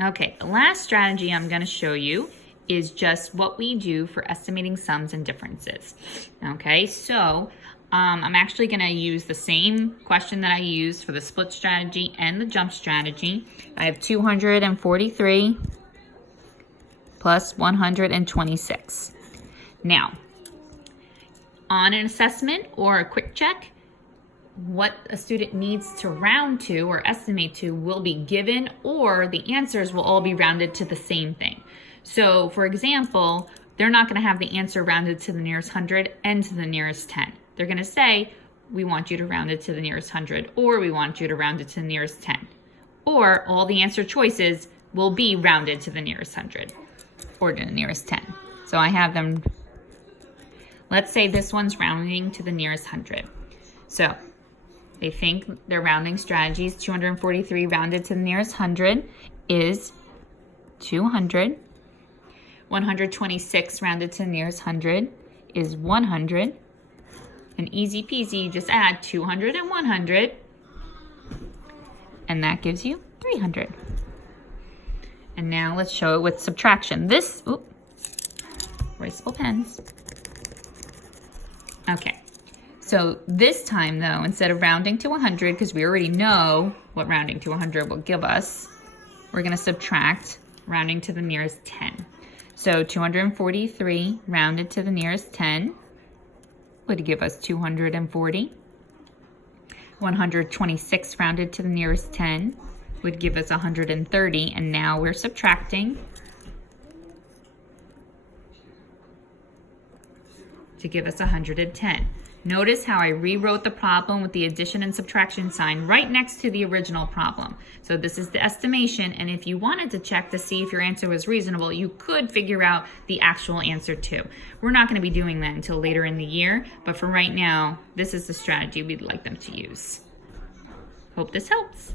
Okay, the last strategy I'm going to show you is just what we do for estimating sums and differences. Okay, so I'm actually going to use the same question that I used for the split strategy and the jump strategy. I have 243 plus 126. Now, on an assessment or a quick check, what a student needs to round to or estimate to will be given, or the answers will all be rounded to the same thing. So for example, they're not going to have the answer rounded to the nearest 100 and to the nearest 10. They're going to say, we want you to round it to the nearest 100, or we want you to round it to the nearest 10. Or all the answer choices will be rounded to the nearest 100 or to the nearest 10. So I have them, let's say this one's rounding to the nearest 100. So they think their rounding strategies, 243 rounded to the nearest 100 is 200. 126 rounded to the nearest 100 is 100. And easy peasy, you just add 200 and 100. And that gives you 300. And now let's show it with subtraction. This, erasable pens. Okay. So this time though, instead of rounding to 100, because we already know what rounding to 100 will give us, we're going to subtract rounding to the nearest 10. So 243 rounded to the nearest 10 would give us 240. 126 rounded to the nearest 10 would give us 130. And now we're subtracting to give us 110. Notice how I rewrote the problem with the addition and subtraction sign right next to the original problem. So this is the estimation, and if you wanted to check to see if your answer was reasonable, you could figure out the actual answer too. We're not going to be doing that until later in the year, but for right now, this is the strategy we'd like them to use. Hope this helps.